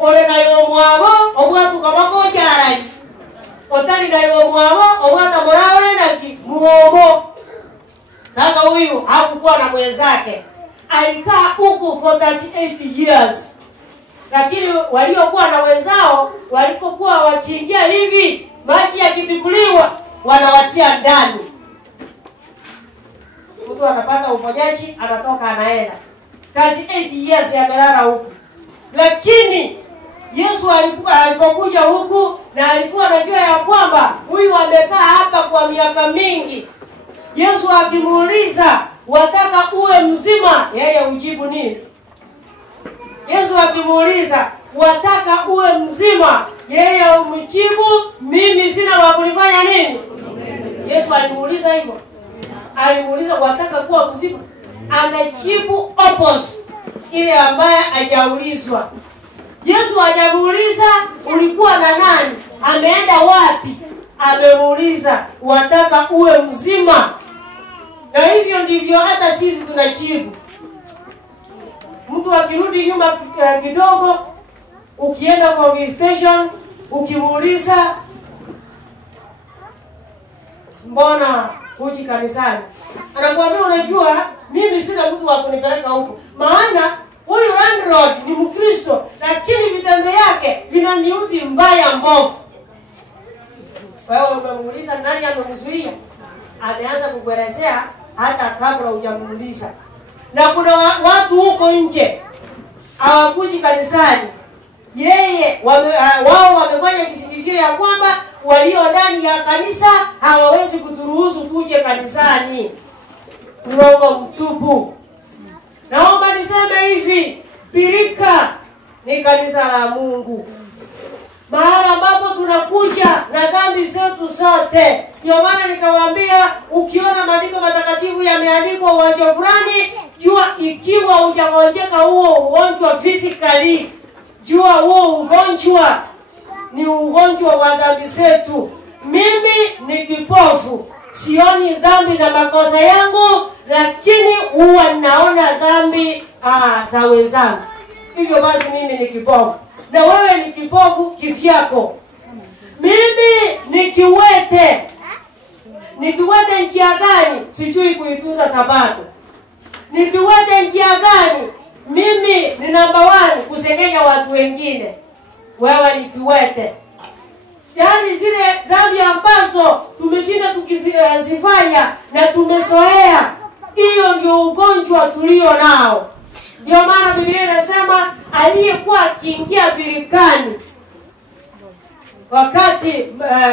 ole kayo mwabo obwatu kabako jarali otali kayo mwabo obwata moraole na muomo. Sasa huyu hakukuwa na mwenzake, alikaa huku for 38 years. Lakini waliokuwa na wenzao walipokuwa wakiingia hivi, maji yakitibuliwa wanawatia ndani. Mtu anapata uponyaji, anatoka anaenda. 38 years yamelala huku. Lakini Yesu alipokuja huku na alikuwa anajua ya kwamba huyu amekaa hapa kwa miaka mingi. Yesu akimuuliza, "Wataka uwe mzima?" Yeye ujibu nini? Yesu akimuuliza, "Wataka uwe mzima?" Yeye umjibu, "Mimi sina wa kunifanya nini?" Yesu alimuuliza hivyo. Alimuuliza, "Wataka kuwa mzima?" Anajibu opposite ile ambaye hajaulizwa. Yesu hajamuuliza ulikuwa na nani, ameenda wapi. Amemuuliza, "Wataka uwe mzima?" Na hivyo ndivyo hata sisi tunajibu. Mtu akirudi nyuma kidogo, ukienda kwa station, ukimuuliza, "Mbona huji kanisani?" Anakuambia, "Unajua mimi sina mtu wa kunipeleka huko. Maana huyu landlord ni Mkristo, lakini vitendo yake vinaniudhi mbaya mbovu." Wewe umemuuliza nani amemzuia? Ameanza kukuelezea hata kabla hujamuuliza. Na kuna watu huko nje hawakuji kanisani. Wao wamefanya kisingizio ya kwamba walio ndani ya kanisa hawawezi kuturuhusu tuje kanisani. Uongo mtupu. Naomba niseme hivi, Birika ni kanisa la Mungu. Mahali ambapo tunakuja na dhambi zetu zote. Ndio maana nikawaambia, ukiona maandiko matakatifu yameandikwa ugonjwa fulani, jua ikiwa hujagonjeka huo ugonjwa physically, jua huo ugonjwa ni ugonjwa wa dhambi zetu. Mimi ni kipofu, sioni dhambi na makosa yangu, lakini huwa naona dhambi za wenzangu. Hivyo basi mimi ni kipofu. Na wewe ni kipofu kivyako. Mimi ni kiwete. Ni kiwete njia gani? Sijui kuitunza sabato. Ni kiwete njia gani? Mimi ni number 1 kusengenya watu wengine. Wewe ni kiwete. Yaani zile dhambi ambazo tumeshinda tukizifanya na tumezoea, hiyo ndio ugonjwa tulio nao. Ndio maana Biblia inasema aliyekuwa akiingia birikani wakati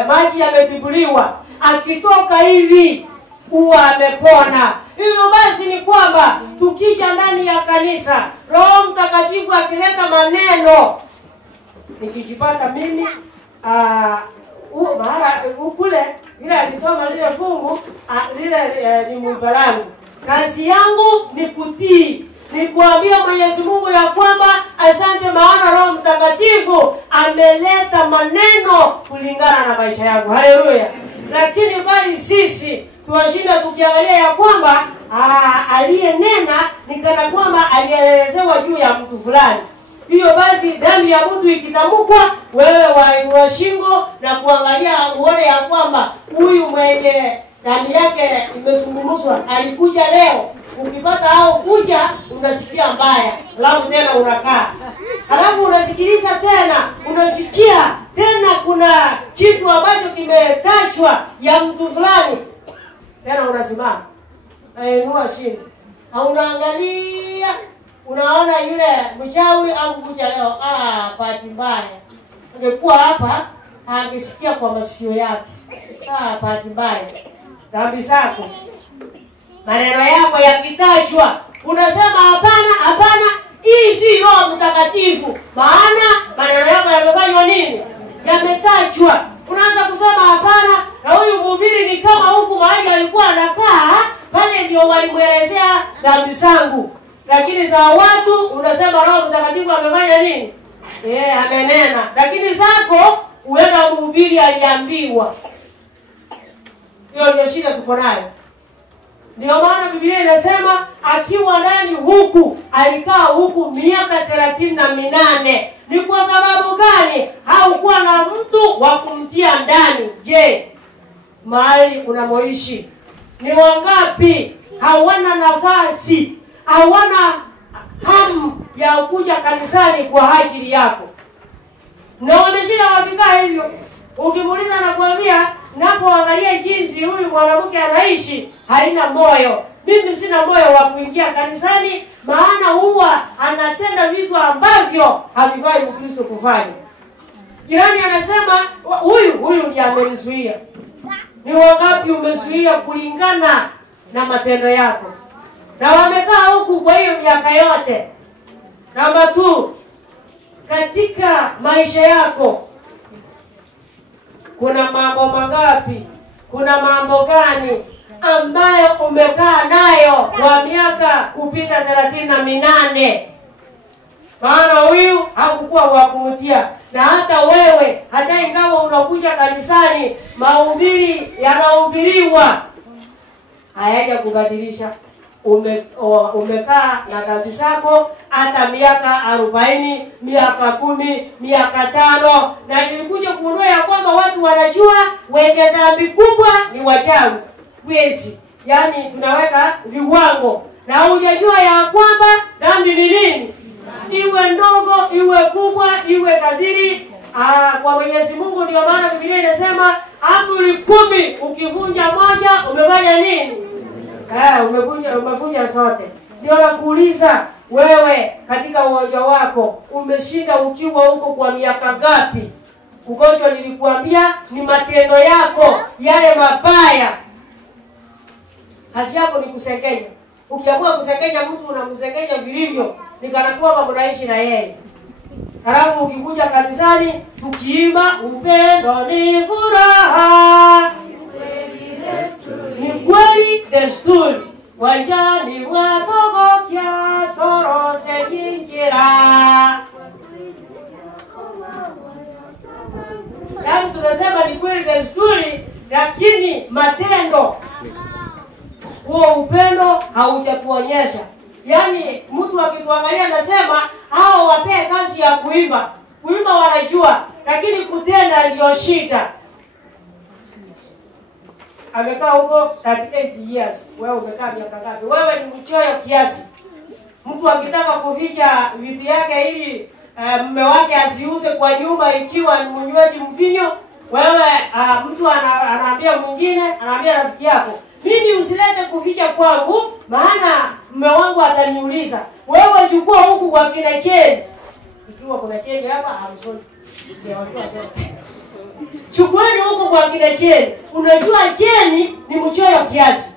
maji yametibuliwa, akitoka hivi huwa amepona. Hivyo basi ni kwamba tukija ndani ya kanisa, Roho Mtakatifu akileta maneno, nikijipata mimi mara ukule bila alisoma lile fungu lile ni mbarangu. Kazi yangu ni kutii. Ni kuambia Mwenyezi Mungu ya kwamba asante, maana Roho Mtakatifu ameleta maneno kulingana na maisha yangu. Haleluya. Lakini bali sisi tuwashinda tukiangalia ya kwamba aliyenena ni kana kwamba alielezewa juu ya mtu fulani. Hiyo basi dhambi ya mtu ikitamkwa, wewe wainua shingo na kuangalia uone ya kwamba huyu mwenye dhambi yake imesungumuzwa alikuja leo. Ukipata hao kuja unasikia mbaya, alafu tena unakaa. Alafu unasikiliza tena, unasikia tena kuna kitu ambacho kimetajwa ya mtu fulani. Tena unasimama. Ainua shingo. Unaangalia, unaona yule mchawi au kuja leo, bahati mbaya. Ungekuwa hapa, angesikia kwa masikio yake. Bahati mbaya. Dhambi zako. Maneno yako yakitajwa, unasema hapana, hapana, hii si Roho Mtakatifu. Maana maneno yako yamefanywa nini? Yametajwa. Unaanza kusema hapana, na huyu mhubiri ni kama huku mahali alikuwa anakaa, pale ndio walimuelezea dhambi zangu. Lakini za watu unasema Roho Mtakatifu amefanya nini? Amenena. Lakini zako uenda mhubiri aliambiwa. Hiyo ndio shida tuko nayo. Ndio maana Biblia inasema akiwa ndani huku alikaa huku miaka 38. Ni kwa sababu gani? Haukuwa na mtu wa kumtia ndani. Je, mahali unamoishi ni wangapi hawana nafasi, hawana hamu ya kuja kanisani kwa ajili yako? Na wameshinda wakikaa hivyo. Ukimuuliza na kuambia, napoangalia jinsi huyu mwanamke anaishi, haina moyo. Mimi sina moyo wa kuingia kanisani, maana huwa anatenda vitu ambavyo havifai Mkristo kufanya. Jirani anasema huyu ndiye amenizuia. Ni wangapi umezuia kulingana na matendo yako? Na wamekaa huku kwa hiyo miaka yote. Namba 2, katika maisha yako kuna mambo mangapi? Kuna mambo gani ambayo umekaa nayo kwa miaka kupita 38? Maana huyu hakukuwa wa kumtia. Na hata wewe, hata ingawa unakuja kanisani, mahubiri yanahubiriwa, hayaja kubadilisha. Umekaa na dhambi zako hata miaka 40, miaka 10, miaka 5. Na nilikuja kuona ya kwamba watu wanajua wenye dhambi kubwa ni wachawi, wezi. Yaani tunaweka viwango. Na hujajua ya kwamba dhambi ni nini? Iwe ndogo, iwe kubwa, iwe kadiri kwa Mwenyezi Mungu. Ndio maana Biblia inasema amri 10 ukivunja moja umefanya nini? Umevunja zote. Ndio nakuuliza wewe, katika ugonjwa wako umeshinda ukiwa huko kwa miaka ngapi? Ugonjwa nilikuambia ni matendo yako yale mabaya. Kazi yako ni kusekenya. Ukiamua kusekenya mtu unamsekenya vilivyo, ni kana kwamba mnaishi na yeye. Halafu ukikuja kanisani tukiimba upendo ni furaha, ni kweli desturi, wanjani watogokia torose jinjira. Yaani tunasema ni kweli desturi, lakini matendo, huo upendo haujatuonyesha. Yaani mtu akituangalia anasema hao wapee kazi ya kuimba. Kuimba wanajua, lakini kutenda ndio shida. Amekaa huko 38 years. Wewe umekaa miaka ngapi? Wewe ni mchoyo kiasi. Mtu akitaka kuficha vitu yake ili mume wake asiuze kwa nyumba ikiwa ni mnywaji mvinyo, wewe mtu anaambia mwingine, anaambia rafiki yako, mimi usilete kuficha kwangu maana mume wangu ataniuliza. Wewe chukua huku kwa kina cheni. Ikiwa kuna cheni hapa, hamsoni. Chukueni huku kwa kina cheni. Unajua cheni ni mchoyo kiasi.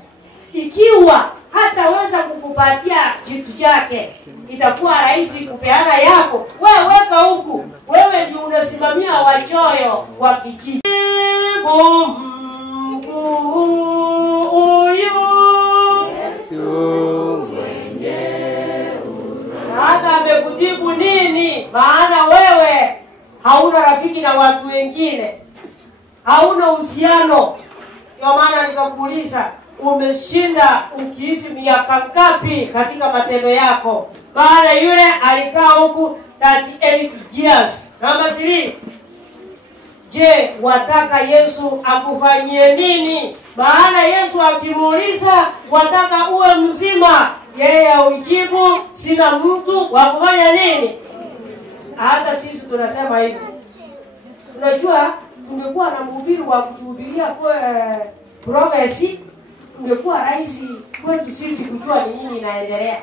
Ikiwa hataweza kukupatia kitu chake, itakuwa rahisi kupeana yako. Wewe weka huku. Wewe ndio unasimamia wachoyo wa kijiji. Sasa amekujibu nini? Maana wewe hauna rafiki na watu wengine, hauna uhusiano. Ndio maana nikakuuliza, umeshinda ukiishi miaka ngapi katika matendo yako? Maana yule alikaa huku 38 years. Namba 3. Je, wataka Yesu akufanyie nini? Maana Yesu akimuuliza, wataka uwe mzima, yeye ujibu, sina mtu wa kufanya nini? Hata sisi tunasema hivi. Unajua, tungekuwa na mhubiri wa kutuhubiria prophecy, ungekuwa rahisi kwetu sisi kujua ni nini inaendelea.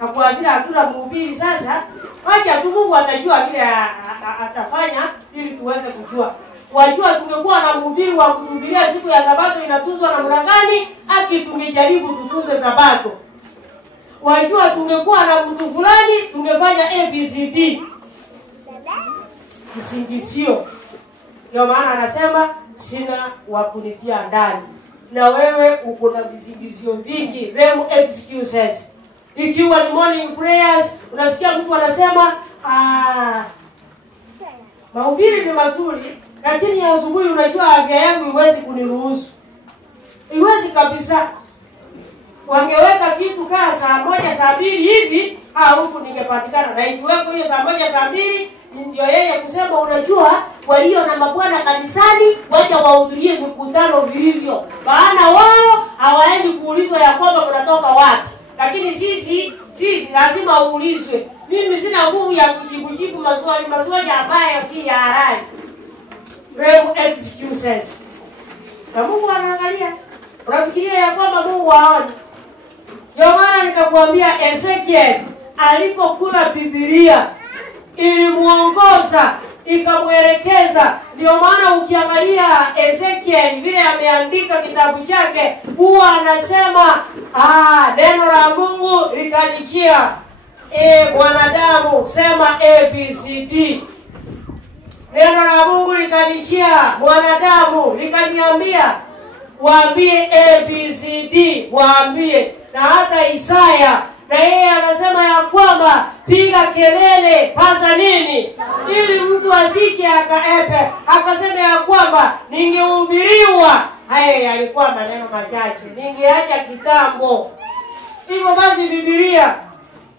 Na kwa vile hatuna mhubiri sasa, wacha tu Mungu atajua vile atafanya ili tuweze kujua. Wajua tungekuwa na mhubiri wa kutuhubiria siku ya Sabato inatunzwa namna gani, tungejaribu tutunze Sabato. Wajua tungekuwa na mtu fulani tungefanya ABCD. Kisingizio. Ndio maana anasema sina wa kunitia ndani. Na wewe uko na visingizio vingi, lame excuses. Ikiwa ni morning prayers, unasikia mtu anasema mahubiri ni mazuri, lakini asubuhi unajua afya yangu iwezi kuniruhusu. Iwezi kabisa. wangeweka kitu kaa saa 1 saa 2 hivi, huku ningepatikana. Na ikiwepo hiyo saa 1 saa 2, ndio yeye kusema unajua walio na mabwana kanisani wacha wahudhurie mikutano vilivyo. Maana wao hawaendi kuulizwa ya kwamba mnatoka wapi. Lakini sisi lazima uulizwe. Mimi sina nguvu ya kujibu maswali ambayo si ya halali. Rem excuses. Na Mungu anaangalia. Unafikiria ya kwamba Mungu haoni? Ndio maana nikakwambia Ezekiel alipokula Biblia ilimuongoza, ikamuelekeza. Ndio maana ukiangalia Ezekiel vile ameandika kitabu chake, huwa anasema neno la Mungu likanijia, mwanadamu sema ABCD. Neno la Mungu likanijia mwanadamu, likaniambia waambie ABCD, waambie. Na hata Isaya na yeye anasema ya kwamba piga kelele, pasa nini, ili mtu asije akaepe. Akasema ya kwamba ningehubiriwa. Hayo yalikuwa maneno machache, ningeacha kitambo. Hivyo basi Biblia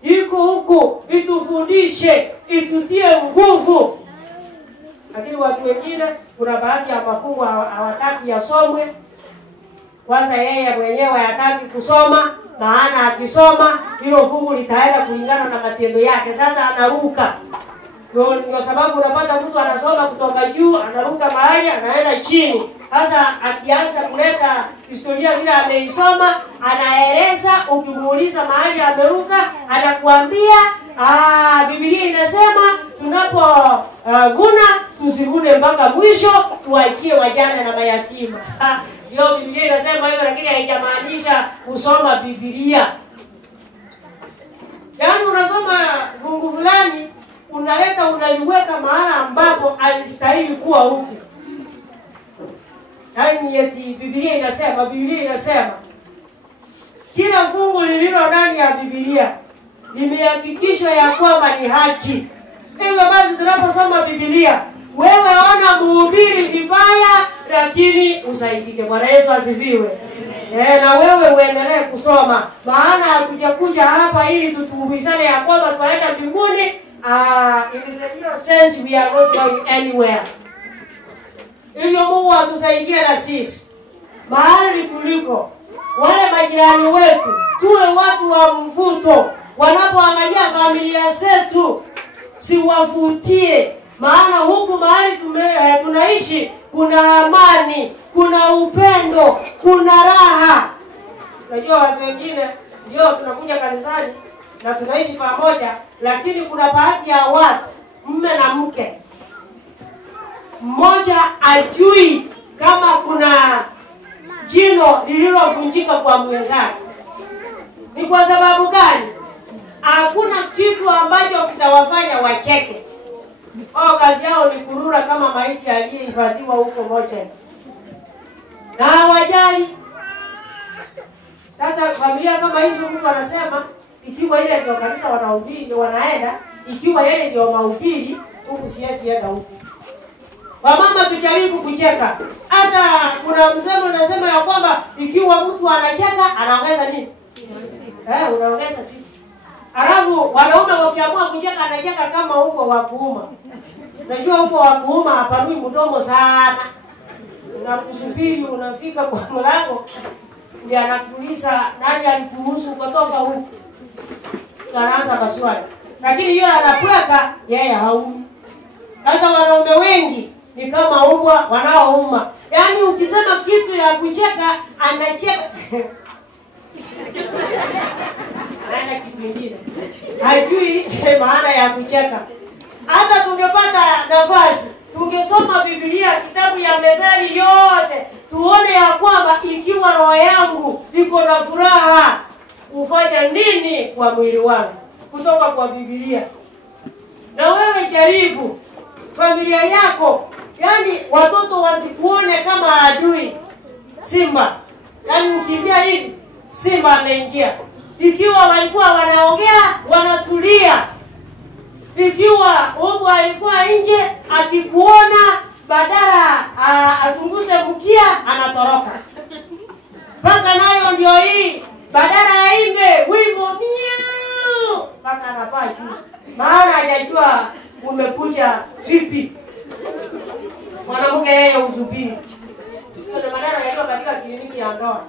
iko huku itufundishe, itutie nguvu. Lakini watu wengine kuna baadhi ya mafungu hawataki yasomwe. Kwanza yeye mwenyewe hataki kusoma, maana akisoma hilo fungu litaenda kulingana na matendo yake. Sasa anaruka. Ndio sababu unapata mtu anasoma kutoka juu, anaruka mahali anaenda chini. Sasa akianza kuleta historia vile ameisoma, anaeleza, ukimuuliza mahali ameruka, anakuambia Biblia inasema tunapovuna tusivune mpaka mwisho, tuachie wajane na mayatima. Ndio Biblia inasema hivyo, lakini haijamaanisha kusoma Biblia. Yaani unasoma fungu fulani, unaliweka mahala ambapo alistahili kuwa huko. Yaani eti Biblia inasema kila fungu lililo ndani ya Biblia limehakikishwa ya kwamba ni haki. Hivyo basi tunaposoma Biblia, wewe ona mhubiri vibaya, lakini usaidike. Bwana Yesu asifiwe. Na wewe uendelee kusoma, maana hatujakuja hapa ili tutumbizane ya kwamba tunaenda mbinguni. In the real sense we are not going anywhere. Hivyo Mungu atusaidie na sisi mahali tuliko, wale majirani wetu tuwe watu wa mvuto. Wanapoangalia familia zetu siwavutie, maana huku mahali tunaishi kuna amani, kuna upendo, kuna raha. Unajua watu wengine ndio tunakuja kanisani na tunaishi pamoja, lakini kuna baadhi ya watu mume na mke mmoja ajui kama kuna jino lililovunjika kwa mwenzake. Ni kwa sababu gani? Hakuna kitu ambacho kitawafanya wacheke. Kazi yao ni kurura kama maiti aliyehifadhiwa huko moja. Na hawajali. Sasa familia kama hizo Mungu anasema ikiwa ile ndio kanisa wanahubiri wanaenda, ikiwa ile ndio mahubiri, huku siasi enda huko. Wamama tujaribu kucheka. Hata kuna msemo unasema ya kwamba ikiwa mtu anacheka anaongeza nini? Unaongeza siku. Alafu wanaume wakiamua kucheka anacheka kama huko wa kuuma. Unajua huko wa kuuma hapanui mdomo sana. Unakusubiri unafika kwa mlango, ndiye anakuuliza nani alikuruhusu kutoka huko. Anaanza maswali. Lakini hiyo anapweka yeye haumi. Sasa wanaume wengi ni kama umbwa wanaouma. Yaani ukisema kitu ya kucheka anacheka. Anaenda kitu kingine. Hajui maana ya kucheka. Hata tungepata nafasi, tungesoma Biblia kitabu ya Methali yote, tuone ya kwamba ikiwa roho yangu iko na furaha, ufanye nini kwa mwili wangu kutoka kwa Biblia. Na wewe jaribu familia yako, yani watoto wasikuone kama adui simba. Yani ukiingia hivi simba ameingia. Ikiwa walikuwa wanaongea wanatulia. Ikiwa mbwa alikuwa nje akikuona badala atunguze mkia anatoroka. Paka nayo ndio hii, badala itakuja vipi. Mwanamke yeye uzubiri. Kuna maneno yaliyo katika kliniki ya ndoa.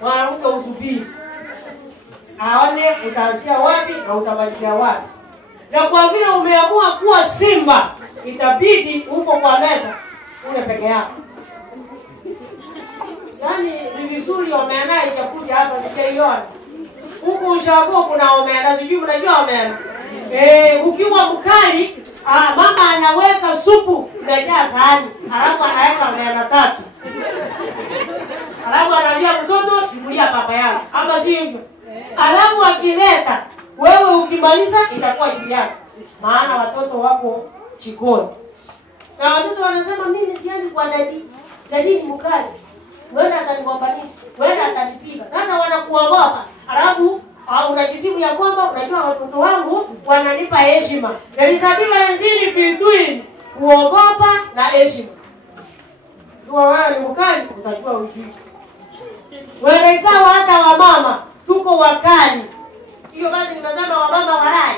Mwanamke uzubiri. Aone utaanzia wapi na utamalizia wapi. Na kwa vile umeamua kuwa simba, itabidi uko kwa meza ule peke yako. Yaani ni vizuri omena itakuja hapa sijaiona. Huko ushago kuna omena, sijui mnajua omena. Ukiwa mkali, mama anaweka supu inajaa sahani, alafu anaweka omena 3. Alafu anaambia mtoto chukulia papa yako. Ama si hivyo? Alafu akileta, wewe ukimaliza itakuwa juu yako. Maana watoto wako jikoni. Na watoto wanasema mimi siani kwa dadi. Dadi ni mkali. Wewe atanigombanisha, wewe atanipiga. Sasa wanakuogopa. Alafu unajisimu ya kwamba unajua watoto wangu wananipa heshima. There is a difference between kuogopa na heshima. Kwa wewe ni mkali utajua ujui. Wewe ikawa hata wamama tuko wakali. Hiyo basi nimesema wamama warai.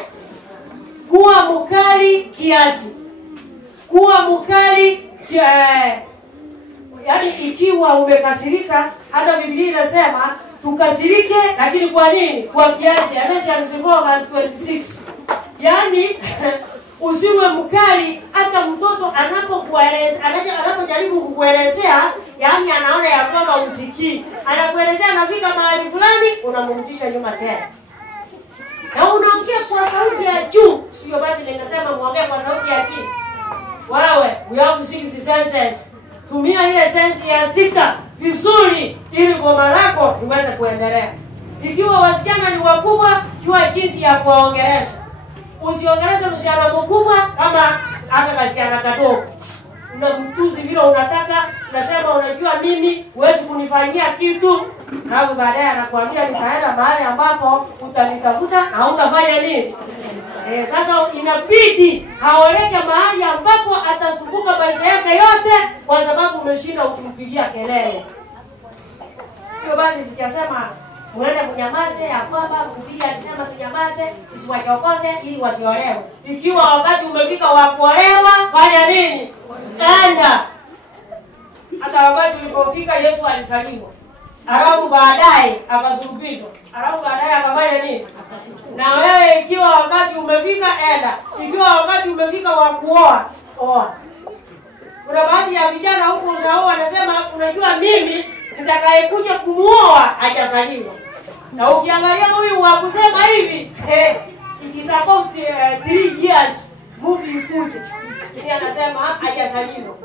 Kuwa mkali kiasi. Kuwa mkali yaani ikiwa umekasirika, hata Biblia inasema tukasirike lakini kwa nini? Kwa kiasi. Ephesians 4:26. Yaani usiwe mkali hata mtoto anapojaribu kukuelezea, yaani anaona ya kwamba usikii. Anakuelezea anafika mahali fulani, unamrudisha nyuma tena. Na unaongea kwa sauti ya juu. Hiyo basi nimesema muongee kwa sauti ya chini. Wewe, we have 6 senses. Tumia ile sense ya 6 vizuri ili boma lako liweze kuendelea. Ikiwa wasichana ni wakubwa, jua jinsi ya kuwaongelesha. Usiongeleze msichana mkubwa kama hata kasichana kadogo. Unamtuzi vile unataka, unasema unajua mimi huwezi kunifanyia kitu, na baadaye anakuambia nitaenda mahali ambapo utanitafuta na hutafanya nini? Sasa inabidi haoleke mahali ambapo atasumbuka maisha yake yote kwa sababu umeshinda ukimpigia kelele. Hiyo basi sijasema muende mnyamaze ya kwamba Biblia alisema tunyamaze tusiwachokoze ili wasiolewe. Ikiwa wakati umefika wa kuolewa, fanya nini? Enda. Hata wakati ulipofika Yesu alizaliwa. Alafu baadaye akasulubishwa. Alafu baadaye akafanya nini? Na wewe ikiwa wakati umefika, enda. Ikiwa wakati umefika wa kuoa, oa. Kuna baadhi ya vijana huko ushaoa wanasema unajua mimi nitakayekuja kumuoa hajazaliwa. Na ukiangalia huyu wa kusema hivi, it is about 3 years movie ikuje. Yeye anasema hajazaliwa.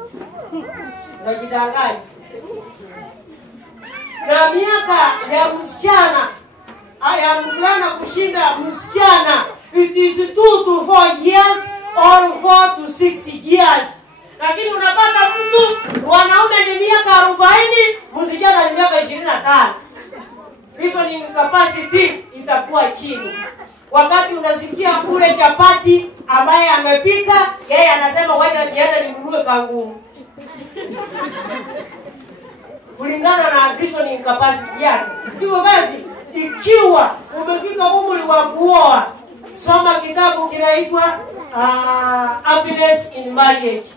Unajidanganya. Na miaka ya msichana ya mvulana kushinda msichana, it is 2 to 4 years or 4 to 6 years. Lakini unapata mtu wanaume ni miaka 40, msichana ni miaka 25. Reasoning capacity itakuwa chini. Wakati unasikia kule chapati ambaye amepika, yeye anasema wacha niende ninunue kangumu. Kulingana na reasoning capacity yake. Hivyo basi ikiwa umefika umri wa kuoa, soma kitabu kinaitwa Happiness in Marriage.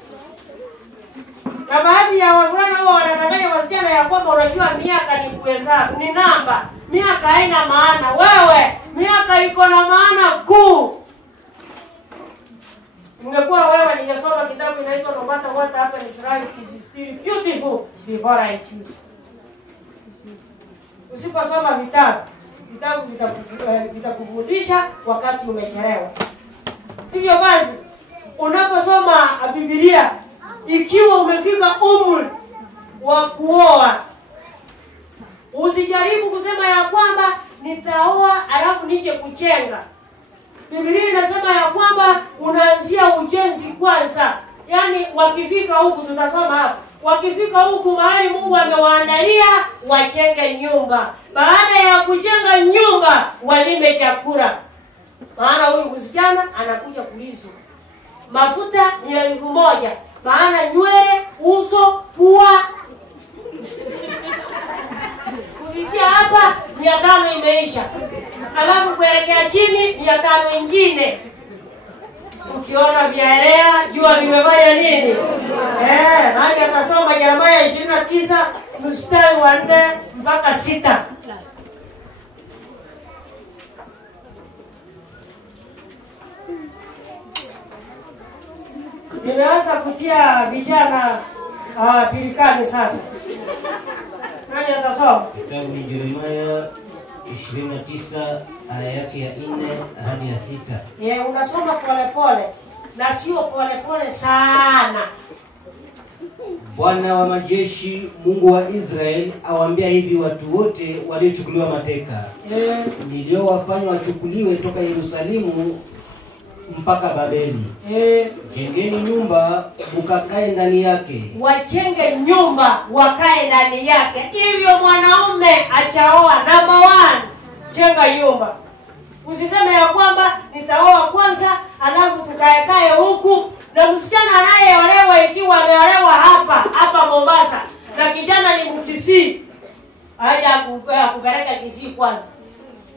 Na baadhi ya wavulana huwa wanadanganya wasichana ya kwamba unajua miaka ni kuhesabu, ni namba. Miaka haina maana. Wewe, miaka iko na maana kuu. Ningekuwa wewe ningesoma kitabu inaitwa No Matter What Happens Life is Still Beautiful Before I Choose. Usiposoma vitabu vitakufundisha wakati umechelewa. Hivyo basi unaposoma Biblia, ikiwa umefika umri wa kuoa, usijaribu kusema ya kwamba nitaoa alafu nije kuchenga. Biblia inasema ya kwamba unaanzia ujenzi kwanza. Yaani wakifika huku tutasoma hapa. Wakifika huku mahali Mungu amewaandalia wachenge nyumba. Baada ya kujenga nyumba walime chakula. Maana huyu msichana anakuja kulizwa. Mafuta ni 1,000. Maana nywele, uso, pua. Kufikia hapa 500 imeisha. Alafu kuelekea chini 500 ingine. Ukiona vyaelea jua limefanya nini? Nani atasoma Yeremia 29 mstari wa 4 mpaka 6? Nimeanza kutia vijana pirikani sasa. Nani atasoma? Kitabu ni Yeremia 29 aya yake ya 4 hadi ya 6. Unasoma pole pole na sio pole pole sana. Bwana wa majeshi, Mungu wa Israeli, awaambia hivi watu wote waliochukuliwa mateka, niliowafanya wachukuliwe toka Yerusalemu mpaka Babeli. Jengeni nyumba mukakae ndani yake. Wajenge nyumba wakae ndani yake. Hivyo mwanaume achaoa, number 1, jenga nyumba. Usiseme ya kwamba nitaoa kwanza alafu tukaekae huku. Na msichana anayeolewa ikiwa ameolewa hapa Mombasa na kijana ni Mkisii, haja kupeleka Kisii kwanza.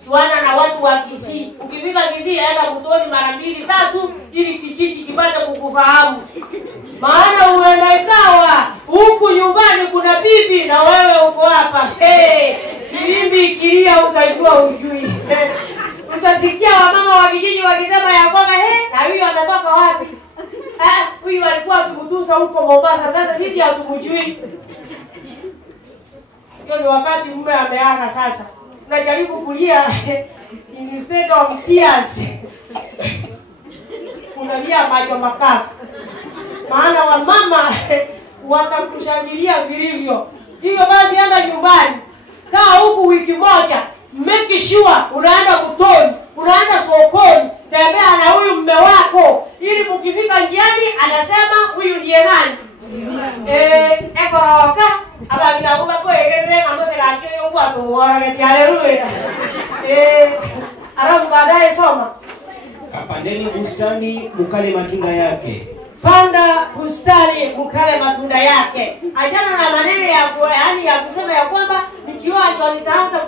Tuana na watu wa Kisii. Ukifika Kisii aenda Mtoni mara 2 3 ili kijiji kipate kukufahamu. Maana uenda ikawa huku nyumbani kuna bibi na wewe uko hapa. Kilimbi kilia utajua ujui. Utasikia wamama wa kijiji wakisema ya kwamba na huyu anatoka wapi? Huyu alikuwa akikutusa huko Mombasa, sasa sisi hatumjui. Hiyo ni wakati mume ameaga sasa. Unajaribu kulia instead of tears. Unalia macho makavu. Maana wamama watakushangilia vilivyo. Hivyo basi enda nyumbani. Kaa huku wiki moja. Make sure unaenda Mtoni, unaenda sokoni, tembea na huyu mume wako ili mkifika njiani anasema huyu ndiye nani? Ekoroka abagina kuba ko egerere amose lake yongo atumuora geti haleluya. Alafu baadaye soma. Kapandeni bustani mukale matunda yake. Panda bustani mukale matunda yake. Ajana na maneno ya kusema ya kwamba nikiwa ndo nitaanza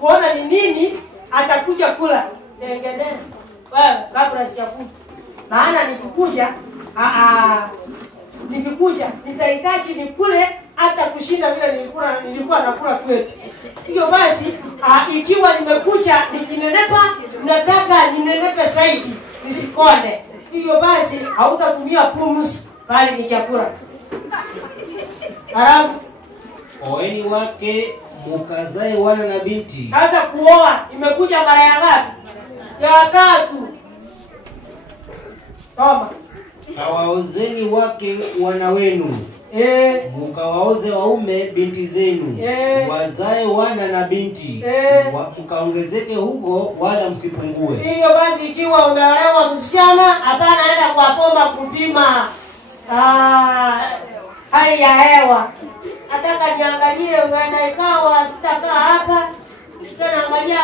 kuona ni nini atakuja kula. Tengeneza wewe kabla sijakuja. Maana nikikuja nitahitaji nikule hata kushinda vile nilikuwa nakula kwetu. Hiyo basi ikiwa nimekuja nikinenepa, nataka ninenepe zaidi nisikonde. Hiyo basi hautatumia pumzi bali ni chakula. Halafu oeni wake mukazae wana na binti. Sasa kuoa imekuja mara ya ngapi? Ya 3. Soma. Kawaozeni wake wana wenu. Mukawaoze waume binti zenu. Wazae wana na binti. Mkaongezeke huko wala msipungue. Hiyo basi ikiwa umeolewa msichana, hapana enda kwa pomba kupima hali ya hewa. Nataka niangalie uenda ikawa sitakaa hapa. Tunaangalia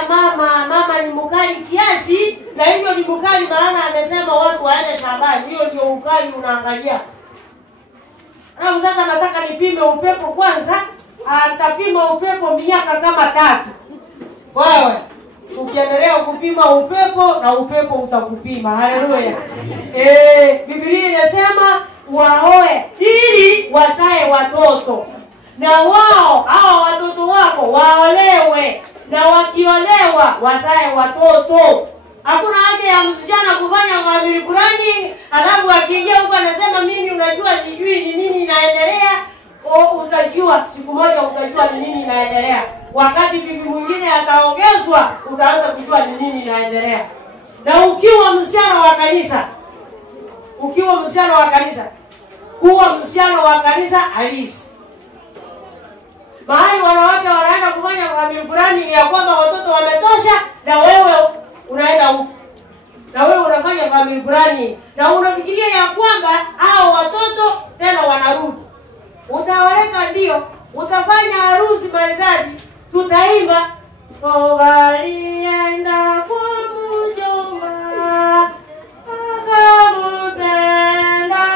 mama ni mkali kiasi, na hiyo ni mkali maana amesema watu waende shambani. Hiyo ndio ukali unaangalia. Na sasa nataka nipime upepo kwanza. Nitapima upepo miaka kama 3. Wewe ukiendelea kupima upepo na upepo utakupima. Haleluya. Biblia inasema waoe ili wazae watoto. Na wao hao watoto wako waolewe, na wakiolewa wazae watoto. Hakuna haja ya msichana kufanya family planning, alafu akiingia huko anasema mimi unajua sijui ni nini inaendelea. Utajua siku moja, utajua ni nini inaendelea. Wakati bibi mwingine ataongezwa, utaanza kujua ni nini inaendelea. Na ukiwa msichana wa kanisa, kuwa msichana wa kanisa halisi. Mahali wanawake wanaenda kufanya family planning ya kwamba watoto wametosha, na wewe unaenda huko. Na wewe unafanya family planning na unafikiria ya kwamba hao watoto tena wanarudi. Utaoleka ndio, utafanya harusi maridadi, tutaimba walienda kwa mjomba akamupenda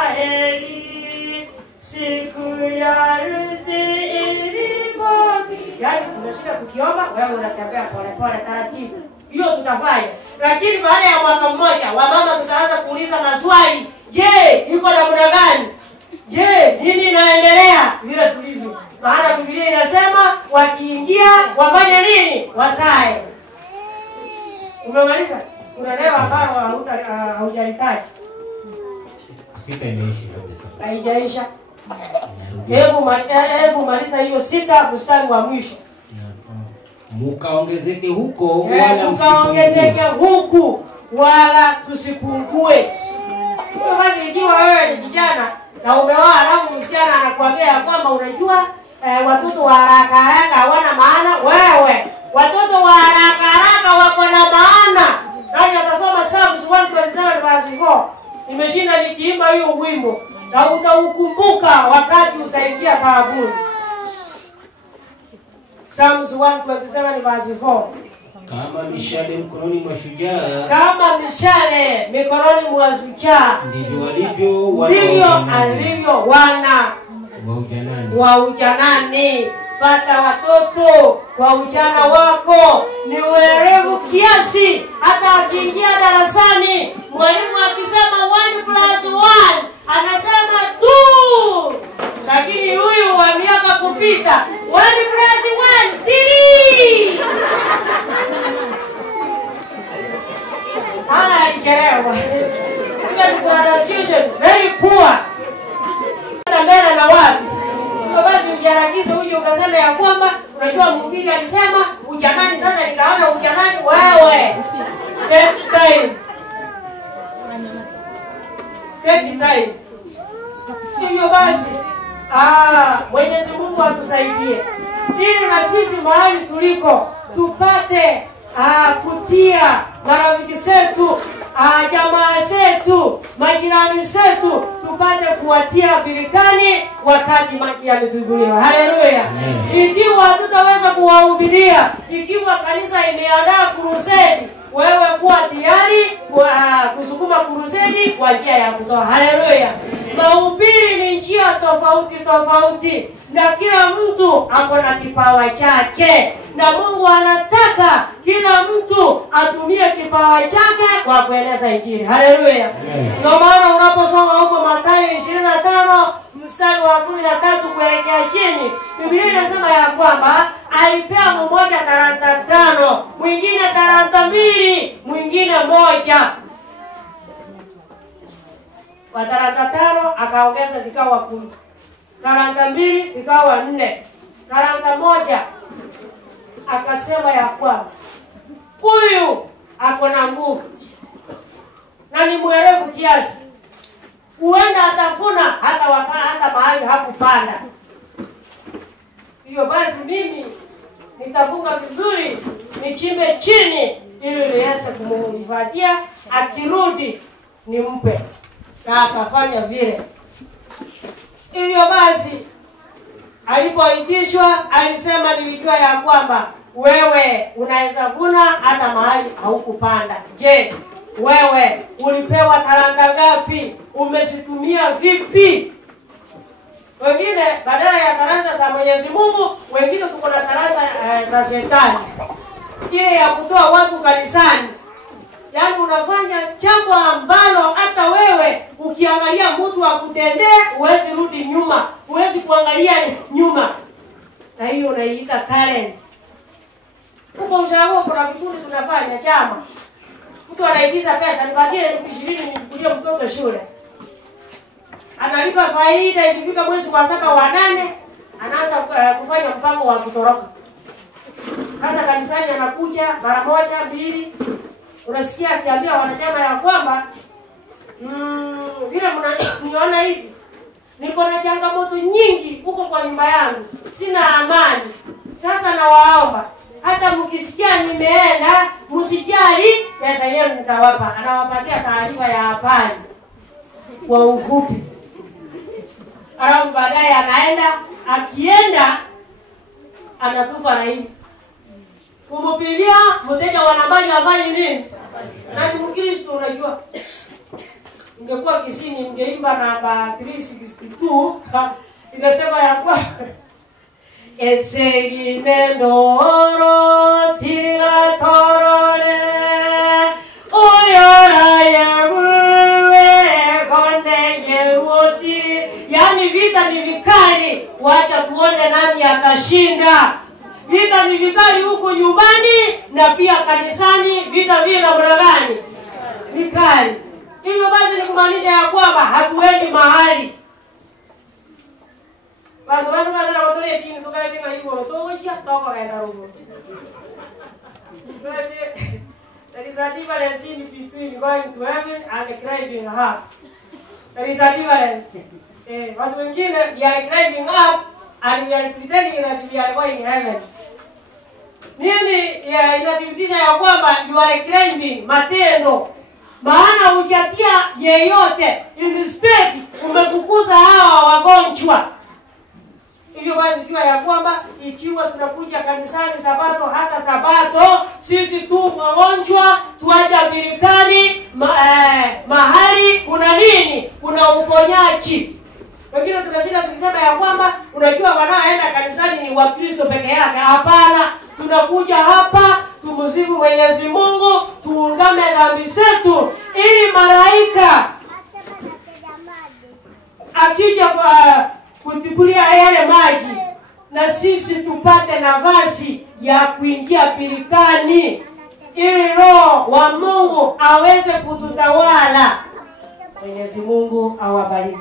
Raheli siku ya harusi ilipofika. Yaani tunashinda tukiomba, wewe unatembea pole pole taratibu. Hiyo tutafanya. Lakini baada ya mwaka mmoja wamama tutaanza kuuliza maswali Je, iko namna gani? Je, nini inaendelea vile tulivyo? Maana Biblia inasema wakiingia wafanye nini? Wasae. Umemaliza? Kuna leo ambao haujalitaja. Sita imeisha kabisa. Haijaisha. Hebu maliza hiyo 6 mstari wa mwisho. Mukaongezeke huko wala mukaongezeke huku wala tusipungue. Kwa basi ikiwa wewe ni kijana na umeoa alafu msichana anakuambia kwamba unajua watoto wa haraka haraka hawana maana, wewe watoto wa haraka haraka wako na maana. Nani atasoma Psalms 127 verse 4? Nimeshinda nikiimba hiyo wimbo na utaukumbuka wakati utaingia kaabuni. Psalms 127 verse 4. Kama mishale mkononi mwa shujaa, kama mishale mikononi mwa shujaa, ndivyo alivyo wana wa ujanani. Pata watoto wa ujana wako ni werevu kiasi, hata akiingia darasani mwalimu akisema 1+1 anasema 2, lakini huyu wa miaka kupita 1+1 3. Ana alichelewa. Ile pronunciation very poor. Mbele na wapi? Kwa basi usiharakishe uje ukasema ya kwamba unajua mhubiri alisema ujanani, sasa nikaona ujanani wewe. Take time. Hivyo basi Mwenyezi Mungu atusaidie ili na sisi mahali tuliko tupate kutia marafiki zetu, jamaa zetu, majirani zetu, tupate kuwatia birikani wakati maji yamefunguliwa. Haleluya. Ikiwa tutaweza kuwahubiria, ikiwa kanisa imeandaa kurusedi, wewe kuwa tayari kusukuma kurusedi kwa njia ya kutoa. Haleluya. Mahubiri ni njia tofauti na kila mtu ako na kipawa chake, na Mungu anataka kila mtu atumie kipawa chake kwa kueneza injili. Haleluya. Ndio maana unaposoma huko Mathayo 25 mstari wa 13 kuelekea chini, Biblia inasema ya kwamba alipea mmoja talanta 5, mwingine talanta 2, mwingine 1. Kwa talanta 5 akaongeza zikawa 10. Talanta 2 zikawa 4. Talanta 1 akasema ya kwamba huyu ako na nguvu na ni mwerevu kiasi, huenda atafuna hata mahali hakupanda. Hiyo basi mimi nitafunga vizuri, nichimbe chini ili niweze kumhifadhia, akirudi nimpe. Na akafanya vile. Hivyo basi alipoitishwa alisema, nilijua ya kwamba wewe unaweza vuna hata mahali haukupanda. Je, wewe ulipewa talanta ngapi? Umesitumia vipi? Wengine badala ya talanta za Mwenyezi Mungu, wengine tuko na talanta za shetani, ile ya kutoa watu kanisani. Yaani unafanya jambo ambalo hata wewe ukiangalia mtu akutendee huwezi rudi nyuma, huwezi kuangalia nyuma. Na hiyo unaiita talent. Huko ushauri kuna vikundi tunafanya chama. Mtu anaigiza pesa, nipatie 20 nichukulie mtoto shule. Analipa faida, ikifika mwezi wa 7 wa 8 anaanza kufanya mpango wa kutoroka. Sasa kanisani anakuja mara moja 2, unasikia akiambia wanachama ya kwamba vile mnaniona hivi, niko na changamoto nyingi huko kwa nyumba yangu, sina amani. Sasa nawaomba hata mkisikia nimeenda, msijali, pesa yenu nitawapa. Anawapatia taarifa ya habari kwa ufupi. Alafu baadaye anaenda, akienda anatupa raini. Kumpigia mteja wa nambari afanye nini? Na ni Mkristo unajua. Ingekuwa Kisini ingeimba namba 362, inasema ya kwa esegine ndoro tira torore oyora yewe konde vita ni vikali. Wacha tuone nani atashinda. Vita ni vikali huko nyumbani na pia kanisani. Vita vile namna gani? Vikali. Hivyo basi ni kumaanisha ya kwamba hatuendi mahali. Watu wanataka watolee dini tukale tena hiyo roho moja toka kaenda roho. There is a difference between going to heaven and climbing up. There is a difference. Watu wengine we are climbing up and we are pretending that we are going to heaven. Nini inathibitisha ya kwamba you are climbing matendo? Maana hujatia yeyote instead umekukuza hawa wagonjwa. Hivyo basi jua ya kwamba ikiwa tunakuja kanisani sabato hata sabato, sisi tu wagonjwa tuaja birikani mahali kuna nini? Kuna uponyaji. Wengine tunashinda tukisema ya kwamba unajua wanaoenda kanisani ni Wakristo peke yake. Hapana, tunakuja hapa tumsifu Mwenyezi Mungu, tuungame dhambi zetu ili malaika akija kutibulia yale maji na sisi tupate nafasi ya kuingia birikani ili Roho wa Mungu aweze kututawala. Mwenyezi Mungu awabariki.